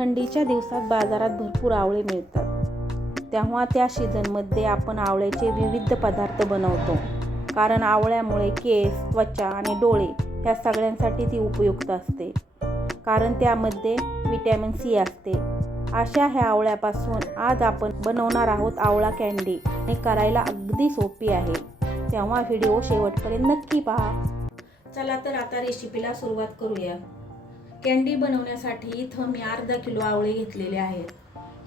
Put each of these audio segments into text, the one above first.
थंडीच्या दिवसात बाजारात भरपूर आवळे मिळतात. तेव्हा त्या सीझनमध्ये आपण आवळ्याचे विविध पदार्थ बनवतो. कारण आवळ्यामुळे केस त्वचा आणि डोळे ह्या सगळ्यांसाठी ती उपयुक्त असते. कारण त्यामध्ये विटॅमिन सी असते. अशा ह्या आवळ्यापासून आज आपण बनवणार आहोत आवळा कँडी. हे करायला अगदी सोपी आहे. तेव्हा व्हिडिओ शेवटपर्यंत नक्की पहा. चला तर आता रेसिपीला सुरुवात करूया. कँडी बनवण्यासाठी इथं मी अर्धा किलो आवळे घेतलेले आहेत.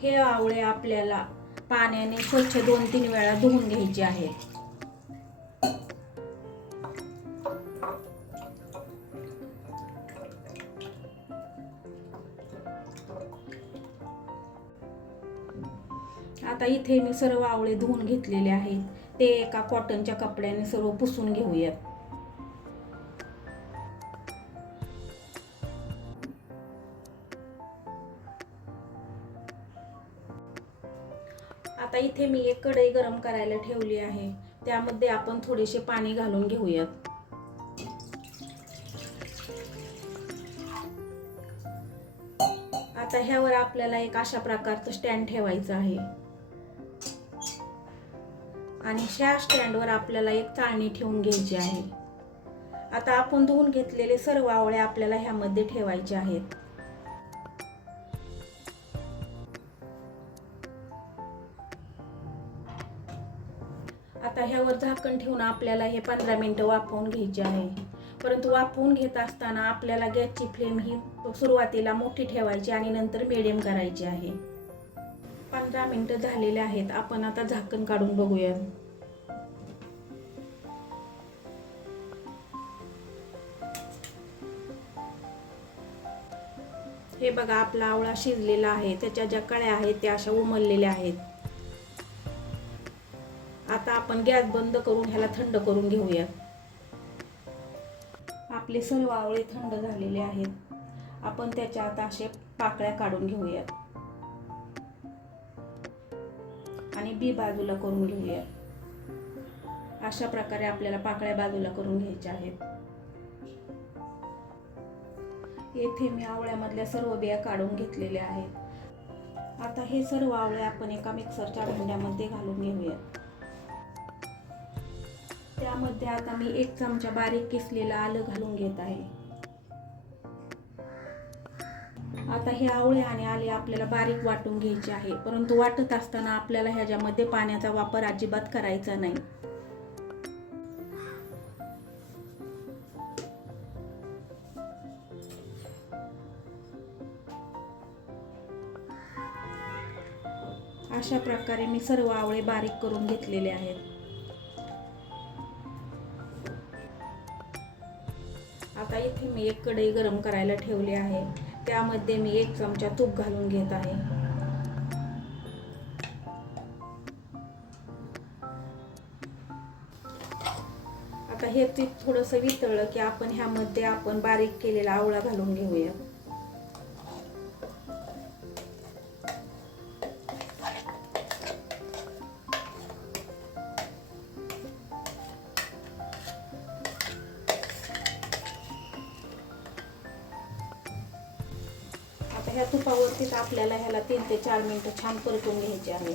हे आवळे आपल्याला पाण्याने स्वच्छ दोन तीन वेळा धुवून घ्यायचे आहेत. आता इथे मी सर्व आवळे धुवून घेतलेले आहेत. ते एका कॉटनच्या कपड्याने सर्व पुसून घेऊयात. आता इथे मी एक कढई गरम करायला ठेवली आहे. त्यामध्ये आपण थोडेसे पाणी घालून घेऊयात. आता ह्यावर आपल्याला एक अशा प्रकारचं स्टँड ठेवायचं आहे. आणि ह्या स्टँडवर आपल्याला एक चाळणी ठेवून घ्यायची आहे. आता आपण धुवून घेतलेले सर्व आवळे आपल्याला ह्यामध्ये ठेवायचे आहेत. आता ह्यावर झाकण ठेवून आपल्याला हे पंधरा मिनटं वाफवून घ्यायचे आहे. परंतु वाफवून घेत असताना आपल्याला गॅसची फ्लेम ही सुरुवातीला मोठी ठेवायची आणि नंतर मिडियम करायची आहे. पंधरा मिनटं झालेले आहेत. आपण आता झाकण काढून बघूया. हे बघा आपला आवळा शिजलेला आहे. त्याच्या ज्या कळ्या आहेत त्या अशा उमललेल्या आहेत. आता आपण गॅस बंद करून ह्याला थंड करून घेऊया. आपले सर्व आवळे थंड झालेले आहेत. आपण त्याच्या आता असे पाकळ्या काढून घेऊयात. आणि बी बाजूला करून घेऊया अशा प्रकारे आपल्याला पाकळ्या बाजूला करून घ्यायच्या आहेत. येथे मी आवळ्यामधल्या सर्व बिया काढून घेतलेल्या आहेत. आता हे सर्व आवळे आपण एका मिक्सरच्या भांड्यामध्ये घालून घेऊयात. त्यामध्ये आता मी एक चमचा बारीक किसलेलं आलं घालून घेत आहे. आता हे आवळे आणि आले आपल्याला बारीक वाटून घ्यायचे आहे. परंतु वाटत असताना आपल्याला ह्याच्यामध्ये पाण्याचा वापर अजिबात करायचा नाही. अशा प्रकारे मी सर्व आवळे बारीक करून घेतलेले आहेत. आता इथे मी एक कढई गरम करायला ठेवली आहे. त्यामध्ये मी एक चमचा तूप घालून घेत आहे. आता हे तूप थोडंसं वितळलं की आपण ह्यामध्ये आपण बारीक केलेला आवळा घालून घेऊया. ह्या तुपावरतीच आपल्याला ह्याला तीन ते चार मिनिट छान परतून घ्यायचे आहे.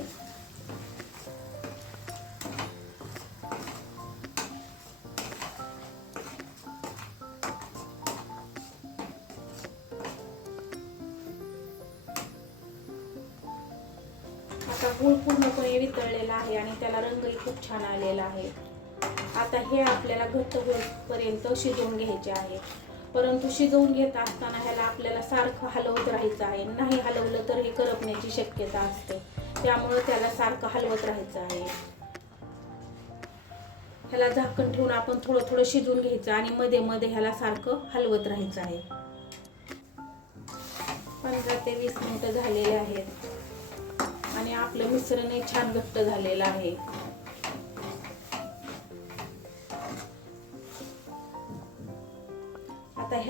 आता गुळ पूर्णपणे वितळलेला आहे आणि त्याला रंगही खूप छान आलेला आहे. आता हे आपल्याला घट्ट होईपर्यंत शिजवून घ्यायचे आहे. परंतु शिजवून घेत असताना ह्याला आपल्याला सारखं हलवत राहायचं आहे. नाही हलवलं तर हे करपण्याची शक्यता असते. त्यामुळं त्याला सारखं हलवत राहायचं आहे. ह्याला झाकण ठेवून आपण थोडं थोडं शिजून घ्यायचं आणि मध्ये मध्ये ह्याला सारखं हलवत राहायचं आहे. पंधरा ते वीस मिनिटं झालेले आहेत. आणि आपलं मिश्रणही छान घट्ट झालेलं आहे.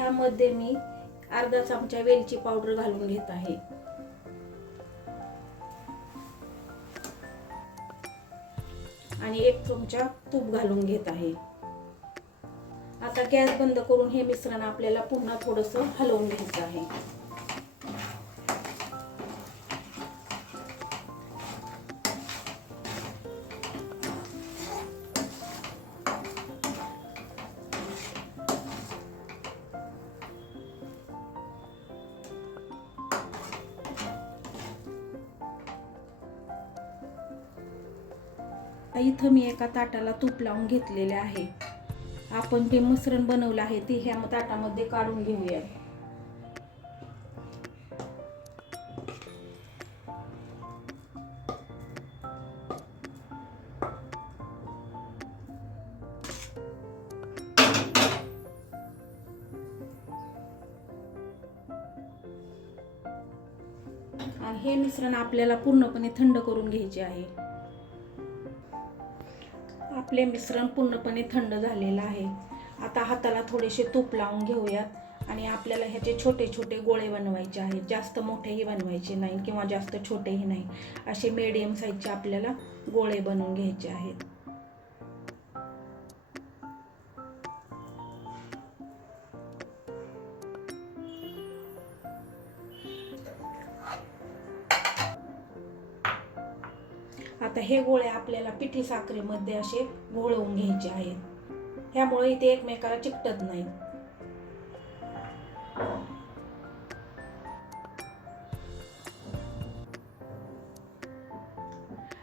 आता ह्यामध्ये मी अर्धा चमचा वेलची पावडर घालून घेत आहे. आणि एक चमचा तूप घालून घेत आहे. आता गॅस बंद करून हे मिश्रण आपल्याला पुन्हा थोडंसं हलवून घ्यायचं आहे. आता इथं मी एका ताटाला तूप लावून घेतलेले आहे. आपण जे मिश्रण बनवलं आहे ते ह्या ताटामध्ये काढून घेऊया. आणि हे मिश्रण आपल्याला पूर्णपणे थंड करून घ्यायचे आहे. आपले मिश्रण पूर्णपणे थंड झालेलं आहे. आता हाताला थोडेसे तूप लावून घेऊयात आणि आपल्याला ह्याचे छोटे छोटे गोळे बनवायचे आहेत. जास्त मोठेही बनवायचे नाही किंवा जास्त छोटेही नाही. असे मीडियम साईजचे आपल्याला गोळे बनवून घ्यायचे आहेत. आता हे गोळे आपल्याला पिठी साखरेमध्ये असे घोळवून घ्यायचे आहेत. ह्यामुळे इथे एकमेकाला चिकटत नाही.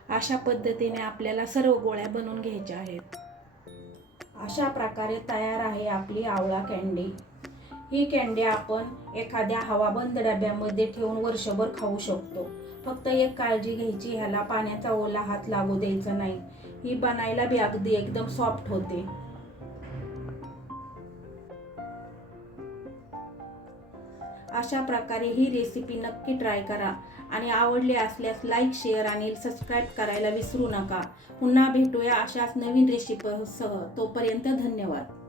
अशा पद्धतीने आपल्याला सर्व गोळ्या बनवून घ्यायच्या आहेत. अशा प्रकारे तयार आहे आपली आवळा कॅन्डी ही कॅन्डी आपण एखाद्या हवाबंद डब्यामध्ये ठेवून वर्षभर खाऊ शकतो. फक्त एक काळजी घ्यायची ह्याला पाण्याचा ओला हात लागू द्यायचा नाही. ही बनायला बी अगदी एकदम सॉफ्ट होते. अशा प्रकारे ही रेसिपी नक्की ट्राय करा आणि आवडली असल्यास लाईक शेअर आणि सबस्क्राईब करायला विसरू नका. पुन्हा भेटूया अशाच नवीन रेसिपीसह तोपर्यंत धन्यवाद.